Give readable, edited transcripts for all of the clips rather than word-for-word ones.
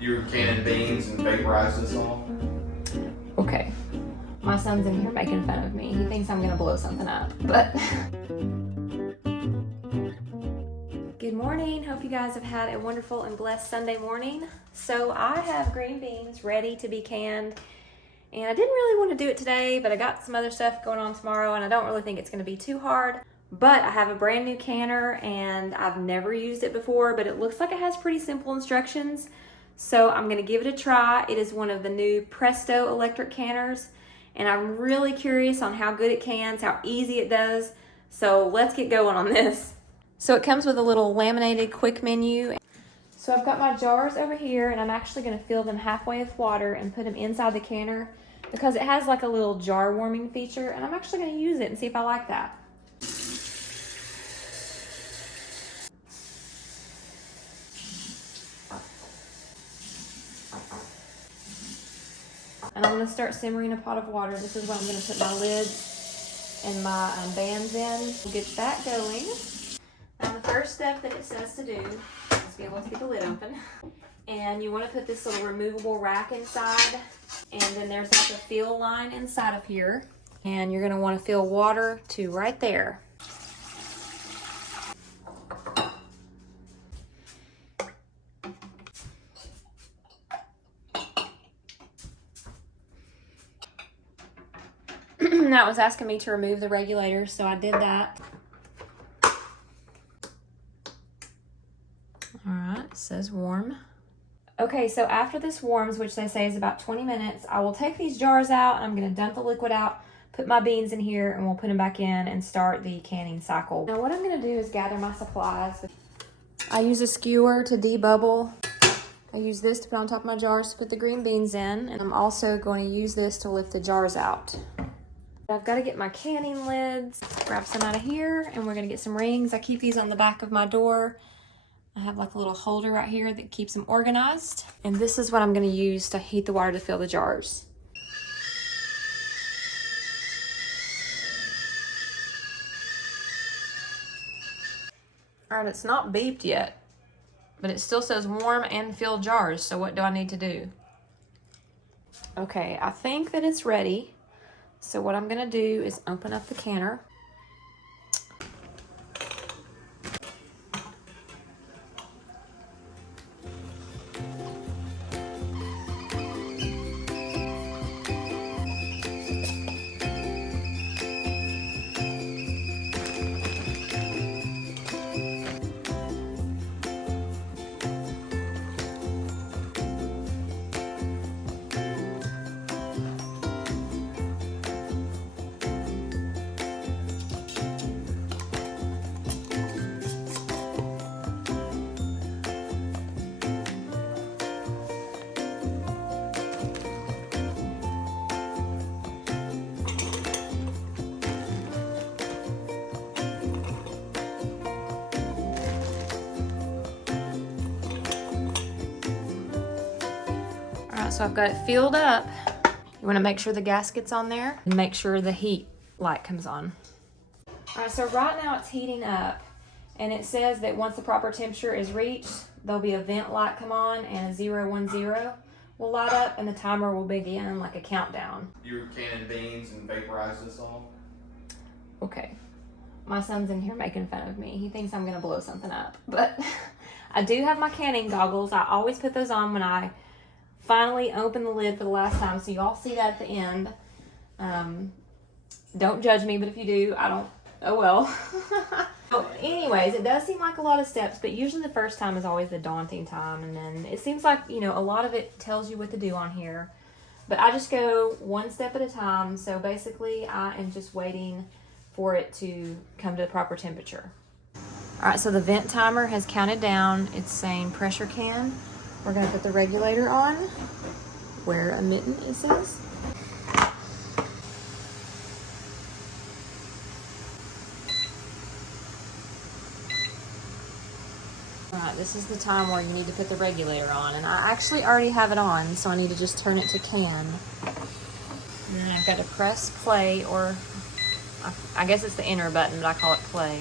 You're canning beans and vaporize this all? Okay. My son's in here making fun of me. He thinks I'm gonna blow something up, but. Good morning. Hope you guys have had a wonderful and blessed Sunday morning. So I have green beans ready to be canned. And I didn't really want to do it today, but I got some other stuff going on tomorrow and I don't really think it's gonna be too hard. But I have a brand new canner and I've never used it before, but it looks like it has pretty simple instructions. So I'm gonna give it a try. It is one of the new Presto Electric Canners, and I'm really curious on how good it cans, how easy it does. So let's get going on this. So it comes with a little laminated quick menu. So I've got my jars over here, and I'm actually gonna fill them halfway with water and put them inside the canner because it has like a little jar warming feature, and I'm actually gonna use it and see if I like that. And I'm gonna start simmering a pot of water. This is what I'm gonna put my lids and my bands in. We'll get that going. Now the first step that it says to do is be able to get the lid open. And you wanna put this little removable rack inside. And then there's like a fill line inside of here. And you're gonna wanna fill water to right there. Now it was asking me to remove the regulator, so I did that. All right, it says warm. Okay, so after this warms, which they say is about 20 minutes, I will take these jars out and I'm gonna dump the liquid out, put my beans in here, and we'll put them back in and start the canning cycle. Now what I'm gonna do is gather my supplies. I use a skewer to debubble. I use this to put on top of my jars to put the green beans in, and I'm also going to use this to lift the jars out. I've got to get my canning lids, grab some out of here, and we're going to get some rings. I keep these on the back of my door. I have like a little holder right here that keeps them organized. And this is what I'm going to use to heat the water to fill the jars. All right, it's not beeped yet, but it still says warm and fill jars. So what do I need to do? Okay, I think that it's ready. So what I'm gonna do is open up the canner. So I've got it filled up. You want to make sure the gasket's on there and make sure the heat light comes on. All right, so right now it's heating up, and it says that once the proper temperature is reached, there'll be a vent light come on and a 010 will light up, and the timer will begin like a countdown. You're canning beans and vaporize this all? Okay, my son's in here making fun of me. He thinks I'm gonna blow something up, but I do have my canning goggles. I always put those on when I finally open the lid for the last time, so you all see that at the end. Don't judge me, but if you do, I don't, oh well. So anyways, it does seem like a lot of steps, but usually the first time is always the daunting time, and then it seems like, you know, a lot of it tells you what to do on here, but I just go one step at a time. So basically I am just waiting for it to come to the proper temperature. All right, so the vent timer has counted down. It's saying pressure can. We're gonna put the regulator on. Wear a mitten, it says. All right, this is the time where you need to put the regulator on, and I actually already have it on, so I need to just turn it to can. And then I've got to press play, or I guess it's the enter button, but I call it play.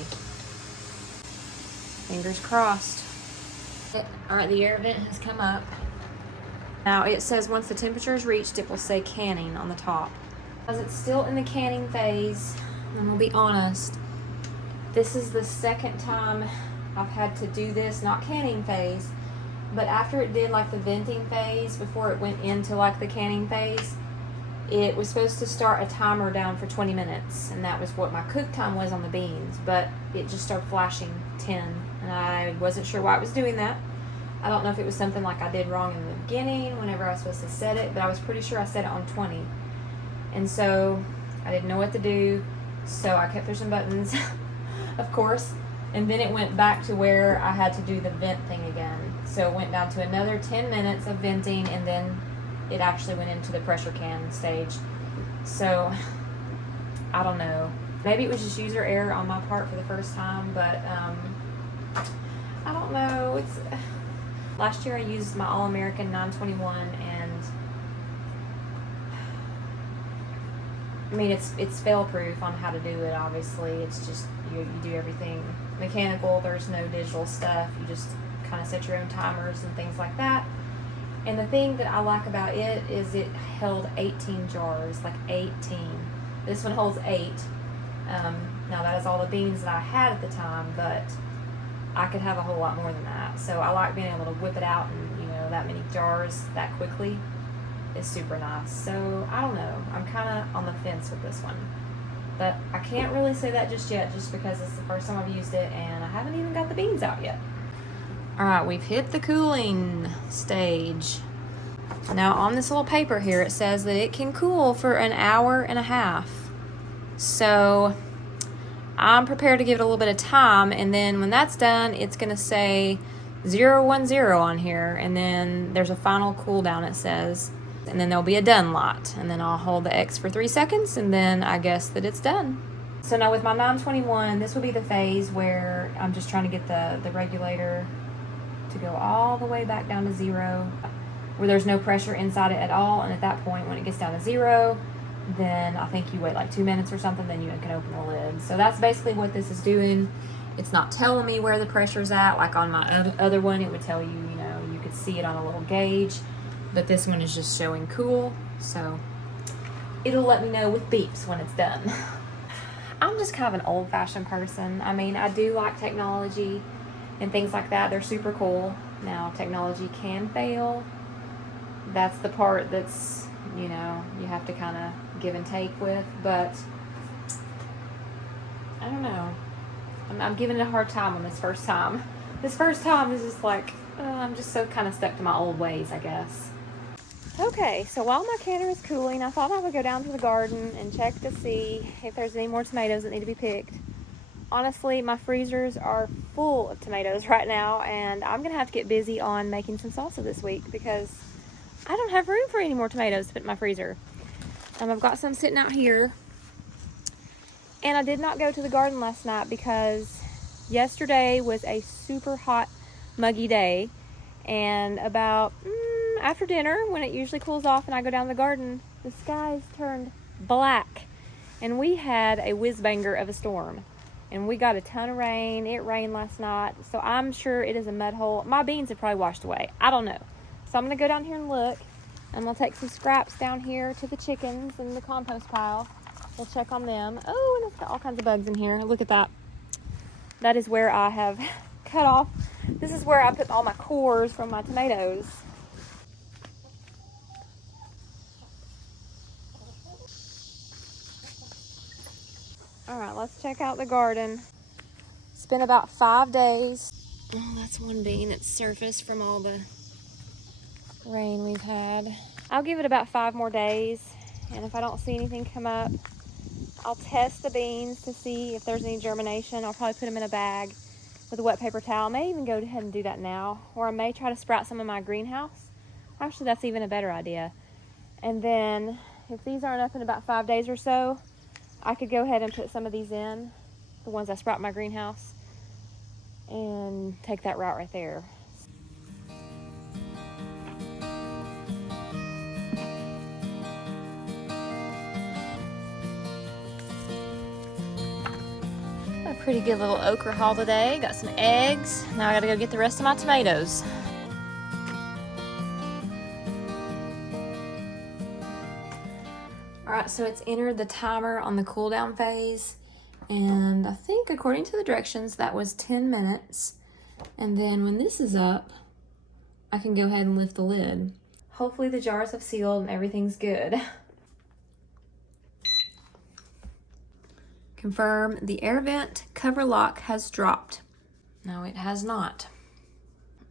Fingers crossed. All right, the air vent has come up. Now it says once the temperature is reached, it will say canning on the top. As it's still in the canning phase, I'm gonna be honest, this is the second time I've had to do this, not canning phase, but after it did like the venting phase, before it went into like the canning phase, it was supposed to start a timer down for 20 minutes, and that was what my cook time was on the beans, but it just started flashing 10, and I wasn't sure why it was doing that. I don't know if it was something like I did wrong in the beginning whenever I was supposed to set it, but I was pretty sure I set it on 20. And so I didn't know what to do, so I kept pushing buttons, of course, and then it went back to where I had to do the vent thing again. So it went down to another 10 minutes of venting, and then it actually went into the pressure can stage. So I don't know. Maybe it was just user error on my part for the first time, but I don't know. Last year I used my All-American 921, and I mean it's fail-proof on how to do it. Obviously, it's just you do everything mechanical. There's no digital stuff. You just kind of set your own timers and things like that. And the thing that I like about it is it held 18 jars, like 18. This one holds 8. Now that is all the beans that I had at the time, but I could have a whole lot more than that. So I like being able to whip it out and, that many jars that quickly is super nice. So I don't know. I'm kind of on the fence with this one. But I can't really say that just yet, just because it's the first time I've used it and I haven't even got the beans out yet. Alright, we've hit the cooling stage. Now on this little paper here, it says that it can cool for an hour and a half. So I'm prepared to give it a little bit of time, and then when that's done, it's going to say 010 on here, and then there's a final cool down, it says, and then there'll be a done lot, and then I'll hold the X for 3 seconds, and then I guess that it's done. So now with my 921, this will be the phase where I'm just trying to get the regulator to go all the way back down to 0, where there's no pressure inside it at all. And at that point, when it gets down to 0, then I think you wait like 2 minutes or something, then you can open the lid. So that's basically what this is doing. It's not telling me where the pressure's at. Like on my other one, it would tell you, you could see it on a little gauge, but this one is just showing cool. So it'll let me know with beeps when it's done. I'm just kind of an old-fashioned person. I mean, I do like technology and things like that. They're super cool. Now, technology can fail. That's the part that's, you have to kind of give and take with. But I don't know. I'm giving it a hard time on this first time. This first time is just like, I'm just so kind of stuck to my old ways, I guess. Okay, so while my canner is cooling, I thought I would go down to the garden and check to see if there's any more tomatoes that need to be picked. Honestly, my freezers are full of tomatoes right now, and I'm going to have to get busy on making some salsa this week because I don't have room for any more tomatoes to put in my freezer. I've got some sitting out here, and I did not go to the garden last night because yesterday was a super hot, muggy day, and about after dinner, when it usually cools off and I go down the garden, the skies turned black, and we had a whiz-banger of a storm. And we got a ton of rain. It rained last night, so I'm sure it is a mud hole. My beans have probably washed away. I don't know. So I'm going to go down here and look. I'm going to take some scraps down here to the chickens in the compost pile. We'll check on them. Oh, and it's got all kinds of bugs in here. Look at that. That is where I have cut off. This is where I put all my cores from my tomatoes. Alright, let's check out the garden. It's been about 5 days. Oh, that's one bean that's surfaced from all the rain we've had. I'll give it about 5 more days, and if I don't see anything come up, I'll test the beans to see if there's any germination. I'll probably put them in a bag with a wet paper towel. I may even go ahead and do that now, or I may try to sprout some in my greenhouse. Actually, that's even a better idea. And then, if these aren't up in about 5 days or so, I could go ahead and put some of these in, the ones I sprout in my greenhouse, and take that route right there. A pretty good little okra haul today. Got some eggs. Now I gotta go get the rest of my tomatoes. All right, so it's entered the timer on the cool down phase. And I think according to the directions, that was 10 minutes. And then when this is up, I can go ahead and lift the lid. Hopefully the jars have sealed and everything's good. Confirm the air vent cover lock has dropped. No, it has not.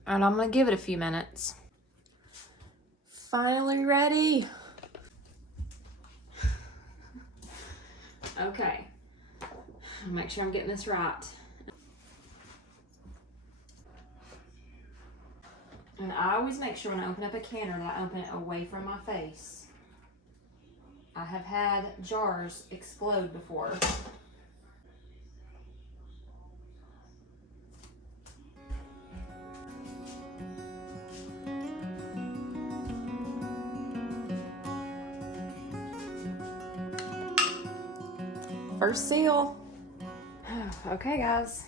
And I'm gonna give it a few minutes. Finally ready. Okay. Make sure I'm getting this right. And I always make sure when I open up a canner that I open it away from my face. I have had jars explode before. First seal. Okay, guys.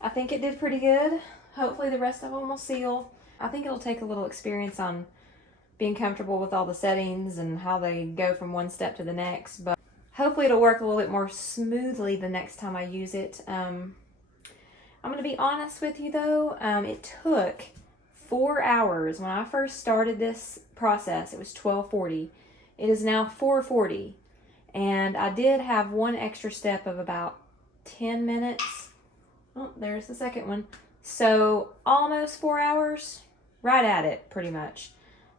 I think it did pretty good. Hopefully the rest of them will seal. I think it'll take a little experience on being comfortable with all the settings and how they go from one step to the next, but hopefully it'll work a little bit more smoothly the next time I use it. I'm going to be honest with you though, it took 4 hours. When I first started this process, it was 12:40. It is now 4:40, and I did have one extra step of about 10 minutes. Oh, there's the second one. So almost 4 hours, right at it pretty much.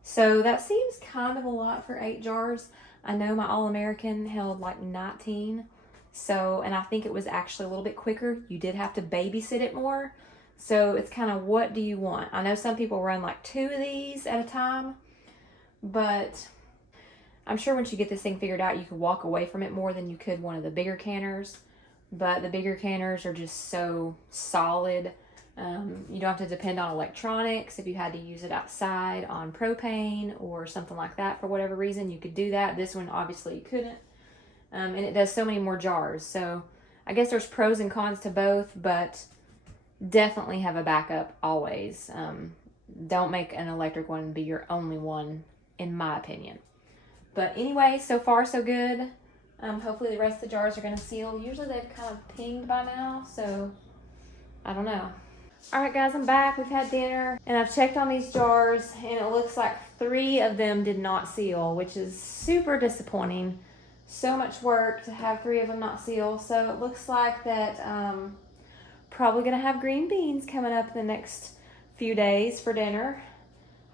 So that seems kind of a lot for 8 jars. I know my All-American held like 19. So, and I think it was actually a little bit quicker. You did have to babysit it more. So it's kind of, what do you want? I know some people run like 2 of these at a time, but I'm sure once you get this thing figured out, you could walk away from it more than you could one of the bigger canners. But the bigger canners are just so solid. You don't have to depend on electronics. If you had to use it outside on propane or something like that for whatever reason, you could do that. This one, obviously, you couldn't. And it does so many more jars. So I guess there's pros and cons to both, but definitely have a backup always. Don't make an electric one be your only one, in my opinion. But anyway, so far so good. Hopefully the rest of the jars are going to seal. Usually they've kind of pinged by now, so I don't know. Alright guys, I'm back. We've had dinner, and I've checked on these jars, and it looks like 3 of them did not seal, which is super disappointing. So much work to have 3 of them not seal. So it looks like that probably going to have green beans coming up in the next few days for dinner.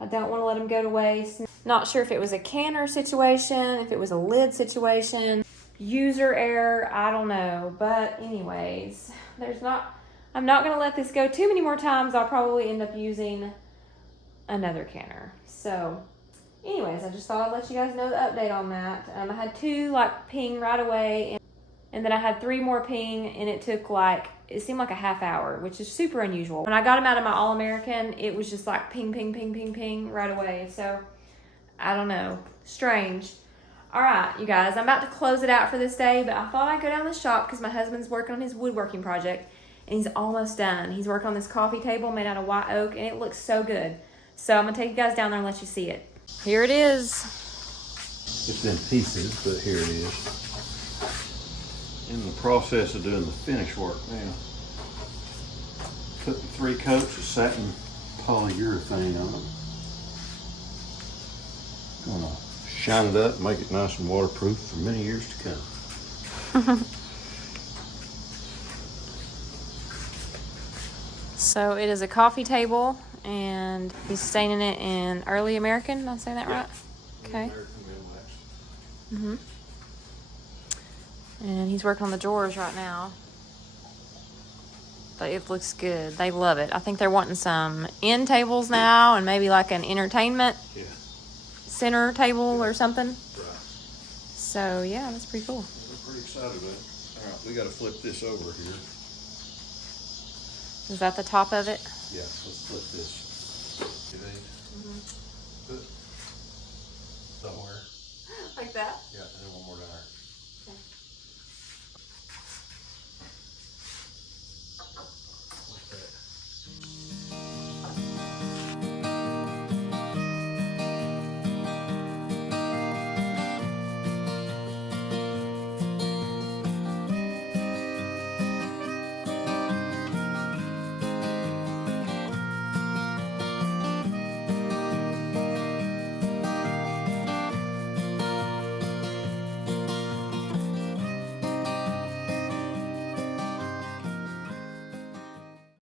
I don't want to let them go to waste. Not sure if it was a canner situation, if it was a lid situation, user error, I don't know. But anyways, I'm not going to let this go too many more times. I'll probably end up using another canner. So anyways, I just thought I'd let you guys know the update on that. I had 2 like ping right away, and then I had 3 more ping, and it took like, it seemed like a half hour, which is super unusual. When I got them out of my All-American, it was just like ping, ping, ping, ping, ping right away. So I don't know, strange. All right, you guys, I'm about to close it out for this day, but I thought I'd go down to the shop because my husband's working on his woodworking project, and he's almost done. He's working on this coffee table made out of white oak, and it looks so good. So I'm gonna take you guys down there and let you see it. Here it is. It's in pieces, but here it is. In the process of doing the finish work now. Putting 3 coats of satin polyurethane on them. Gonna shine it up, make it nice and waterproof for many years to come. So it is a coffee table, and he's staining it in early American. Am I saying that right? Okay. Mm-hmm. And he's working on the drawers right now. But it looks good. They love it. I think they're wanting some end tables now, and maybe like an entertainment center table or something. Right. So yeah, that's pretty cool. We're pretty excited about it. All right, we got to flip this over here. Is that the top of it? Yeah, let's flip this. See these? Put somewhere. Like that? Yeah, and then we'll